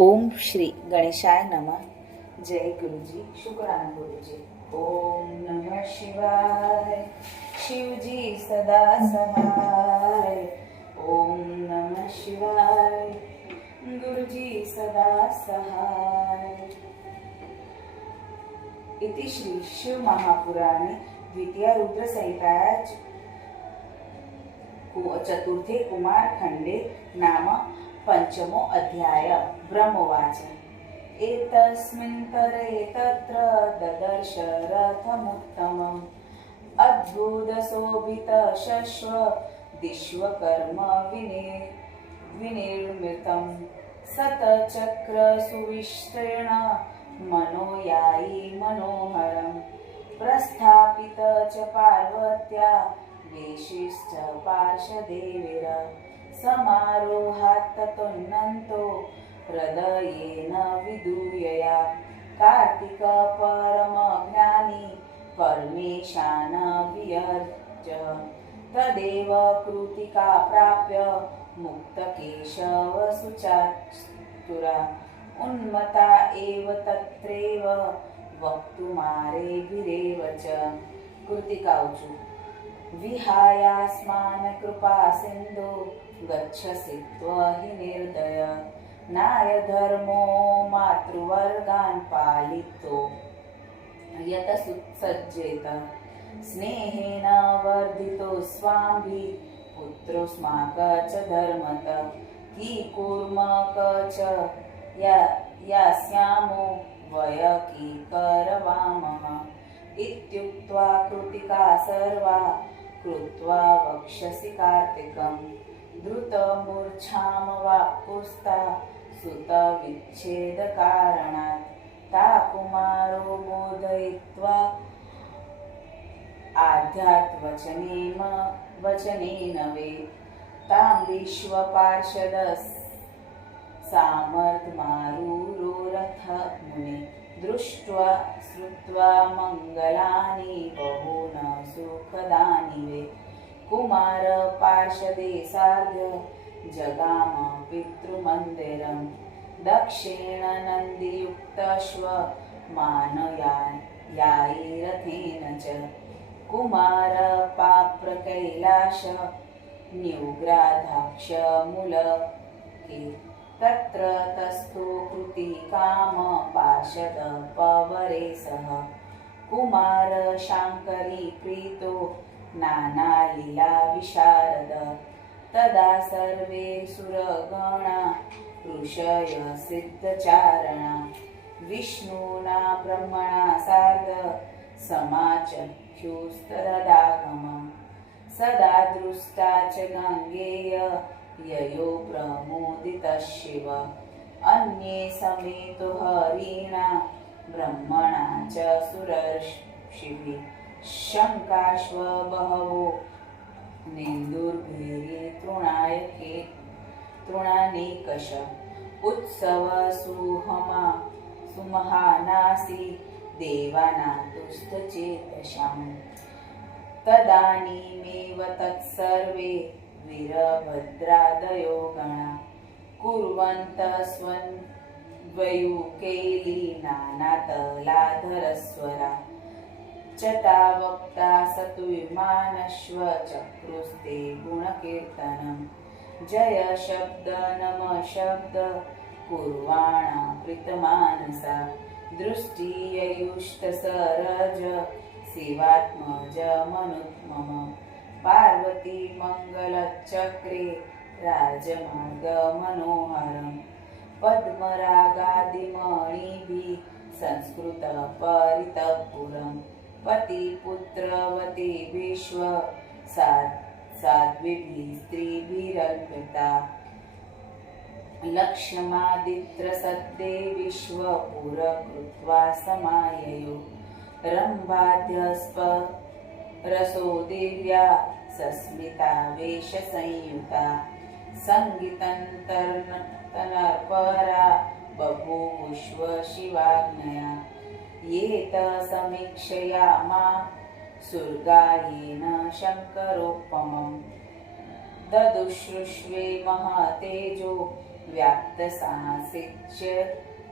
ओम श्री गणेशाय नमः. जय गुरुजी. शुक्राना गुरुजी. ओम नमः शिवाय. शिवजी सदा सहाय. ओम नमः शिवाय. गुरुजी सदा सहाय. इति श्री शिव महापुराणे द्वितीय रुद्र संहिताया चतुर्थे कुमारखंडे नाम पंचमो अध्याय. ब्रह्मवाच. एतस्मिन्तरे तत्र ददर्श रथमुत्तमम् अद्भुतशोभितशश्व दिश्वकर्म विनिर्मितं शतचक्रसुविष्टेण मनोयायी मनोहरं प्रस्थापित च पार्वत्या वेशिश्च पार्श्वदेवीर समारोहात् ततोन्नन्तो हृदयेन विदूयया कार्तिक परमज्ञानी परमेशान वियर्च तदेव कृतिका प्राप्य मुक्तकेशव सुचातुरा उन्मता एव तत्रैव वक्तुमारेभिरेव च. कृतिकाऊचु. विहायास्मान् कृपा सिन्धो गच्छसि त्वहि निर्दय नायधर्मो मातृवर्गान् पालितो यत सुसज्जेत स्नेहेन वर्धितो स्वाम्भि पुत्रोऽस्माक च धर्मत कीकुर्मक च यास्यामो वयकीकरवामः इत्युक्त्वा कृतिका सर्वा कृत्वा वक्षसि कार्तिकं धृतमूर्च्छामवापुस्ता सुतविच्छेदकारणात् ता कुमारो बोधयित्वा आध्यात्वचनेन वे तां विश्वपार्षद सामर्थमारुरोरथ मुने दृष्ट्वा श्रुत्वा मङ्गलानि बहून् सुखदानि वे कुमार पार्षदे सार्ध जगाम पितृमन्दिरं दक्षिण नन्दियुक्तश्व मानयायरथेन च कुमार पाप्रकैलाश न्युग्राधाक्ष मूलके तत्र तस्थो कृतिकाम पार्षद पवरे सह कुमार शाङ्करी प्रीतो नानालीला विशारद तदा सर्वे सुरगणा ऋषय सिद्धचारणा विष्णुना ब्रह्मणा सार्ध समाचक्षुस्तदागमम् सदा दृष्टा च गङ्गेय ययो प्रमोदितः शिव अन्ये समेतो हरिणा ब्रह्मणा च सुरर्षिभिः शङ्काश्व बहवो नेन्दुर्भिः तृणानेकश उत्सव सुमहानासि देवानातुष्टचेतसाम् तदानीमेव तत्सर्वे वीरभद्रादयो गणा कुर्वन्तः स्वन्वयुकेली नानातलाधरस्वरा चतावक्ता सतुर्मानश्व चक्रुस्ते गुणकीर्तनं जय शब्द नम शब्द कुर्वाणा प्रीतमानसा दृष्टिययुष्टसरज शिवात्मज मनुत्मम पार्वती मङ्गलचक्रे राजमार्ग मनोहरं पद्मरागादिमणिभिः संस्कृत परितपुरं पतिपुत्रवती विश्व साध्वीभिः स्त्रीभिरल्पिता लक्ष्मादित्रसद्दे विश्वपुर कृत्वा समाययो रम्भाद्यस्प रसो दिव्या सस्मिता वेशसंयुता सङ्गीतन्तर्परा बभूवुष्व शिवाज्ञया ये त समीक्षयामा सुर्गायेन शङ्करोपमम् ददुश्रुष्वे महतेजो व्याप्तसांसिच्य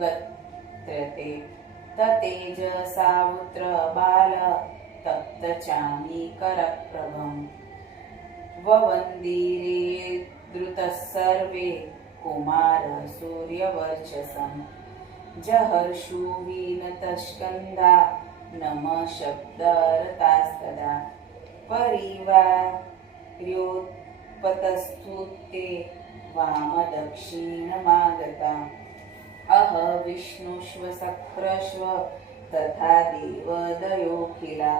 गत्र्यते ततेजसावुत्र बाल तप्तचामीकरप्रभम् ववन्दिरे द्रुतः सर्वे कुमार सूर्यवर्चसम् जहर्षुहीनतस्कन्धा नमः शब्दरतास्तदा परिवार्योत्पतस्तुते वामदक्षिणमागता अह विष्णुष्वसक्रश्व तथा देवदयोऽखिला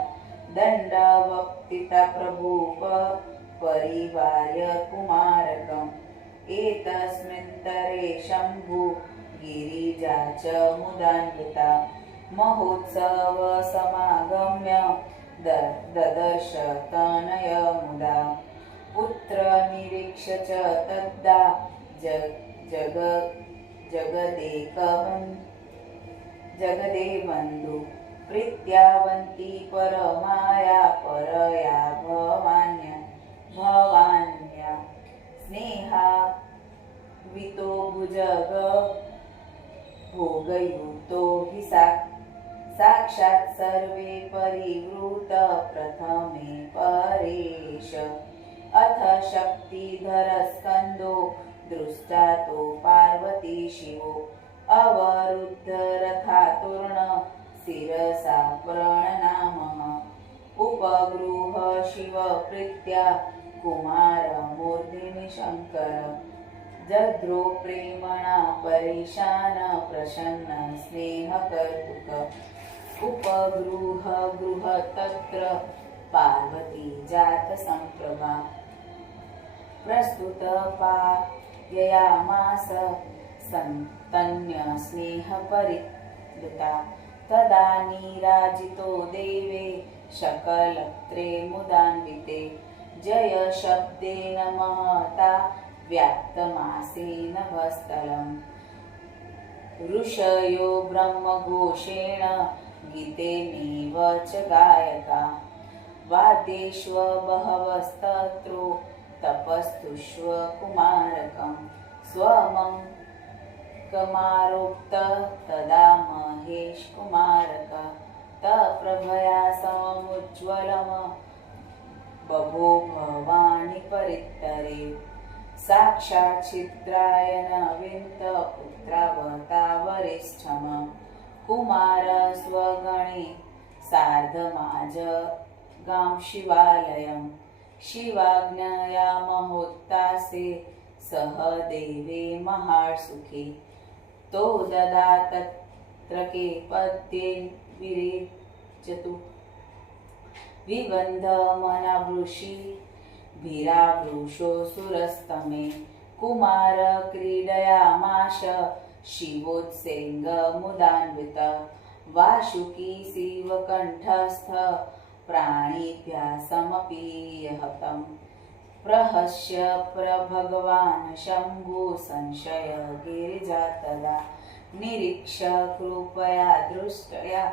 दण्डवक्तिता प्रभूप परिवार्य कुमारकम् एतस्मिन्तरे शम्भु गिरिजा च मुदान्विता महोत्सव समागम्य ददर्श तनय मुदा पुत्र निरीक्ष्य च तद्दा जगदे बन्धु प्रीत्यावन्ती परमाया परया भवान्या स्नेहा वितो भुजग भोगयुतो हि साक्षात् सर्वे परिवृत प्रथमे परेश अथ शक्तिधर स्कन्दो दृष्टा तो पार्वती शिवो अवरुद्ध रथातुर्ण शिरसा प्रणनामः उपगृह शिव प्रीत्या कुमार मूर्धिनि शङ्कर जद्रो प्रेमणा परेशान प्रसन्न स्नेहकर्तुक उपगृह गृह तत्र पार्वती जात संप्रभा प्रस्तुत पाययामास सन्तन्य स्नेहपरिवृता तदा नीराजितो देवे शकलत्रे मुदान्विते जय शब्देन महता व्याप्तमासेन भस्तलम् ऋषयो ब्रह्मघोषेण गीतेनेव च गायका वाद्येष्व बहवस्तत्रो तपस्तुष्व कुमारकम् स्वमङ्कमारोक्त तदा महेश कुमारक तप्रभया समुज्ज्वलम् बभो भवानि परित्तरे साक्षात् छिद्रायन विन्त पुत्रावता वरिष्ठम कुमार स्वगणे सार्धमाज गां शिवालयं शिवाज्ञया महोत्तासे सह देवे महासुखे तो ददातत्र के पद्ये विरेचतु विबन्धमनवृषि भीरावृषो सुरस्तमे कुमार क्रीडयामाश शिवोत्सेङ्गमुदान्वित वासुकी शिवकण्ठस्थ प्राणिभ्यासमपीहतं प्रहस्य प्रभगवान् शम्भु संशय गिरिजा तदा निरीक्ष्य कृपया दृष्टया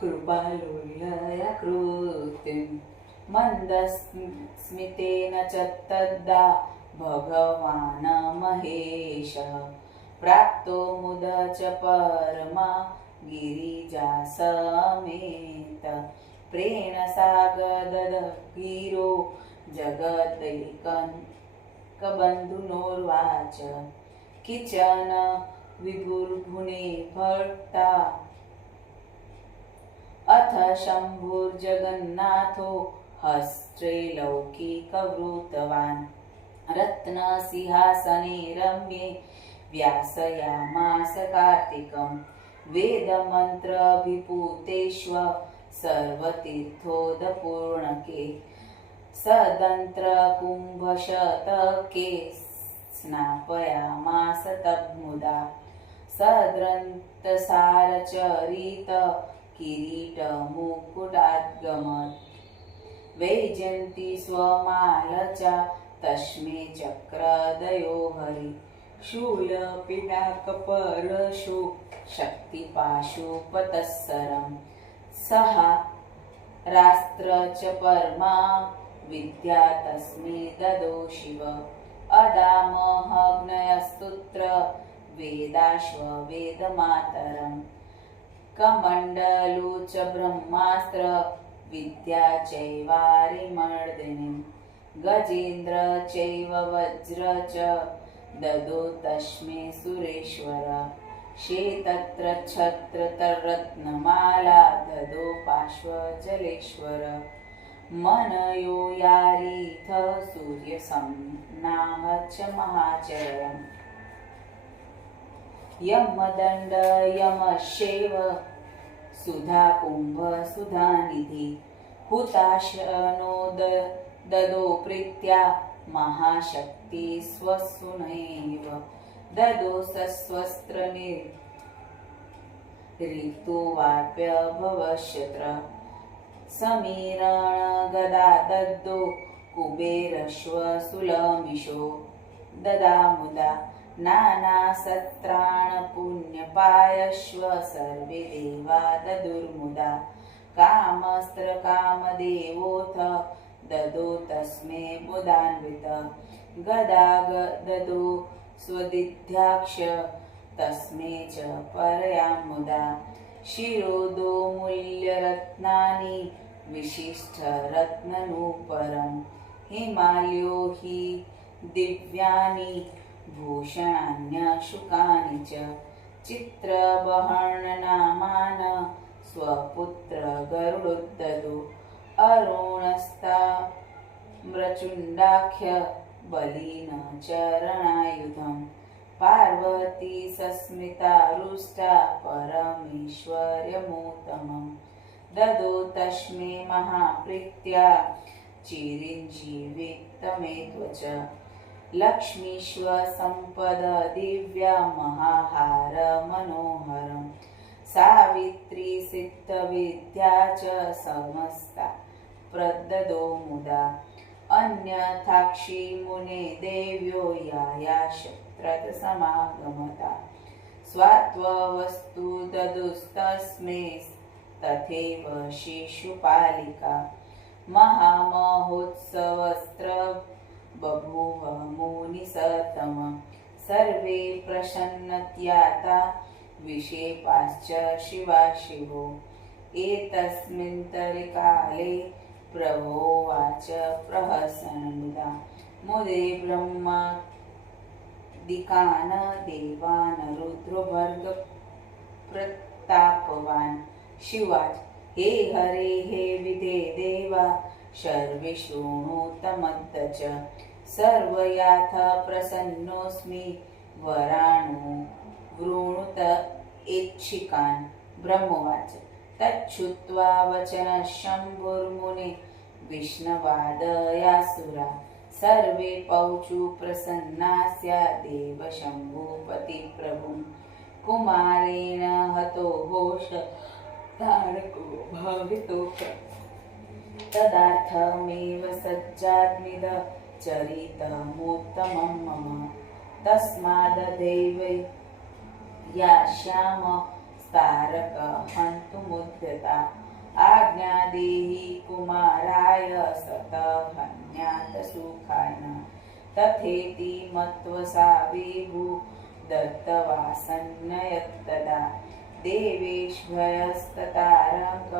कृपालोलया कृतिं मन्दस्मितेन च तद्दा भगवान् महेशः प्राप्तो मुद च परमा गिरिजा समेत प्रेण सागदधीरो जगदैकबन्धुनोर्वाच किचन विभुर्भुने भर्ता अथ शम्भुर्जगन्नाथो हस्ते लौकिकवृतवान् रत्नसिंहासने रम्ये व्यासयामास कार्तिकं वेदमन्त्रभिपूतेष्व सर्वतीर्थोदपूर्णके सदन्त्रकुम्भशतके स्नापयामास तद्मुदा सद्रन्तसारचरित किरीटमुकुटाद्गमत् वैजयन्ती स्वमालचा तस्मै चक्रदयो हरि शूलपिनाकपरशो शक्तिपाशुपतस्सरं सहा रास्त्र च परमा विद्या तस्मै ददो शिव अदामहग्नयस्तुत्र वेदाश्ववेदमातरम् कमण्डलु च ब्रह्मास्त्र विद्या चैवारिमर्दिनीम् गजेन्द्र चैव वज्र च ददो तस्मै सुरेश्वर शेतत्र छत्र तरत्नमाला ददो पार्श्वजलेश्वर मनयो यारीथ सूर्यसंनाह च महाचरम् यमदण्ड यमशैव सुधाकुम्भ सुधानिधि हुताशनो ददो प्रीत्या महाशक्ति स्वसुनैव ददो सस्वस्त्र ऋतुवाप्य भवश्यत्र समीरण गदा दद्दो कुबेरश्वशूलमिषो ददामुदा नानासत्राण पुण्यपायश्व सर्वे देवा ददुर्मुदा कामस्त्र कामदेवोऽथ ददो तस्मै मुदान्वित गदा ददो स्वदिध्याक्ष तस्मै च परयां मुदा शिरोदो मूल्यरत्नानि विशिष्टरत्ननूपरम् हिमालयो हि दिव्यानि भूषणान्यशुकानि च चित्रबहर्णनामान स्वपुत्र गरुडोद्ददो अरुणस्ताम्रचूडाख्य बलिन चरणायुधम् पार्वती सस्मिता रुष्टा परमेश्वर्यमोत्तमम् ददो तस्मै महाप्रीत्या चिरञ्जीवितमेत्वच लक्ष्मीश्वसम्पद दिव्या महाहार मनोहरम् सावित्री सिद्धविद्या च समस्ता प्रददो मुदा अन्यथाक्षी मुने देव्यो याया शत्रत समागमता स्वात्ववस्तु ददुस्तस्मै तथैव शिशुपालिका महामहोत्सवस्त्र बभूव मुनिसतम सर्वे प्रसन्नत्याता विशेपाश्च शिवाशिवो एतस्मिन्तरिकाले प्रभोवाच प्रहसन्मुदा मुदे ब्रह्मादिकान् देवान् रुद्रोभर्ग प्रतापवान् शिवाच हे हरे हे विधे देवा सर्वे शृणुतमद्द च सर्वयाथ प्रसन्नोऽस्मि वराणो वृणुत ऐच्छिकान् ब्रह्मवाच तच्छ्रुत्वा वचनः शम्भुर्मुने विष्णवादयासुरा सर्वे पौचु प्रसन्नास्या देव शम्भुपतिप्रभुं कुमारेण हतो घोष तारको भावितो तदार्थमेव सज्जात्मिद चरितमुत्तमं मम तस्माददेव यास्याम स्तारक हन्तुमुद्यता आज्ञादेहि कुमाराय सतहन्यात सुखाय तथेति मत्वसा विभु दत्तवासन्नयत्तदा देवेश्भयस्ततारक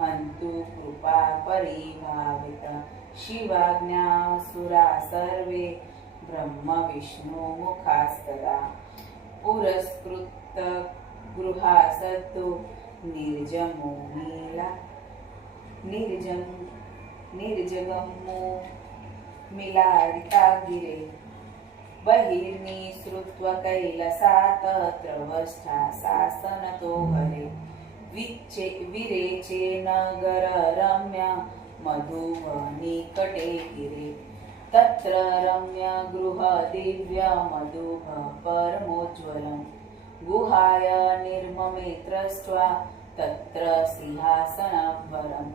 हन्तु कृपा परिभावित शिवाज्ञासुरा सर्वे ब्रह्म विष्णु मुखास्तदा पुरस्कृत गृहासतो निर्जमो निर्जगमो मिलारिता गिरे बहिर्निसृत्वा कैलसात् तत्रवस्था सासनतो हरे विरेचे नगर रम्य मधुवनिकटे गिरे तत्र रम्य गृह दिव्य मधुभ परमोज्ज्वलम् गुहाय निर्ममे दृष्ट्वा तत्र सिंहासनवरम्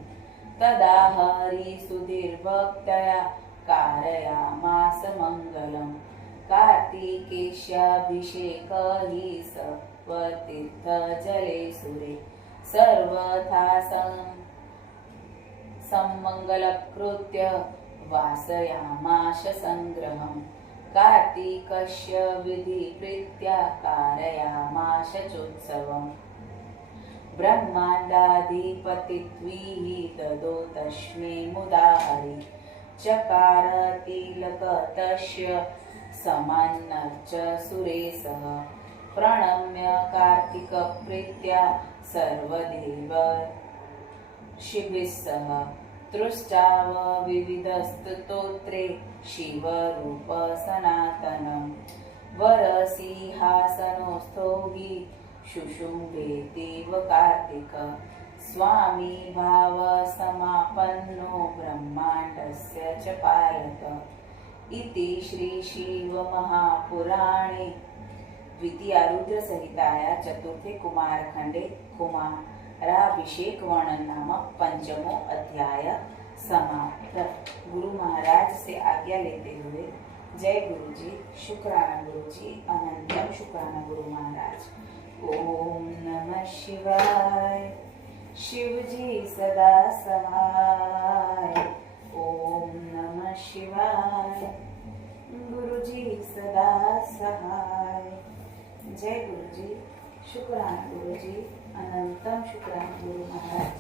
तदा हरिसुधीर्भक्तया कारयामास मङ्गलम् कार्तिकेशाभिषेकः हि सत्वतीर्थजले सुरे सर्वथा सम्मङ्गलकृत्य वासयामाश सङ्ग्रहम् कार्तिकस्य विधिप्रीत्या कारयामास चोत्सवम् ब्रह्माण्डाधिपतित्वीः ददो तस्मै मुदा हरि चकारतिलकतस्य समान्नश्च सुरेशः प्रणम्य कार्तिकप्रीत्या सर्वदेव शिभिस्सह तृष्टाव विविधस्तोत्रे शिवरूप सनातनं वरसिंहासनस्थो हि शुशुम्भेतीव कार्तिक स्वामी भावसमापन्नो ब्रह्माण्डस्य च पालक इति श्रीशिवमहापुराणे द्वितीयारुद्रसंहिताया चतुर्थे कुमारखंडे कुमाराभिषेक वर्णन नामक पंचमो अध्याय समाप्त। गुरु महाराज से आज्ञा लेते हुए जय गुरु जी, शुक्राना गुरु जी, अनंतम शुक्राना गुरु महाराज। ओम नमः शिवाय। शिव जी सदा सहाय। ओम नमः शिवाय। गुरु जी सदा सहाय। जय गुरु जी, शुक्राना गुरु जी, अनंतम शुक्राना गुरु महाराज।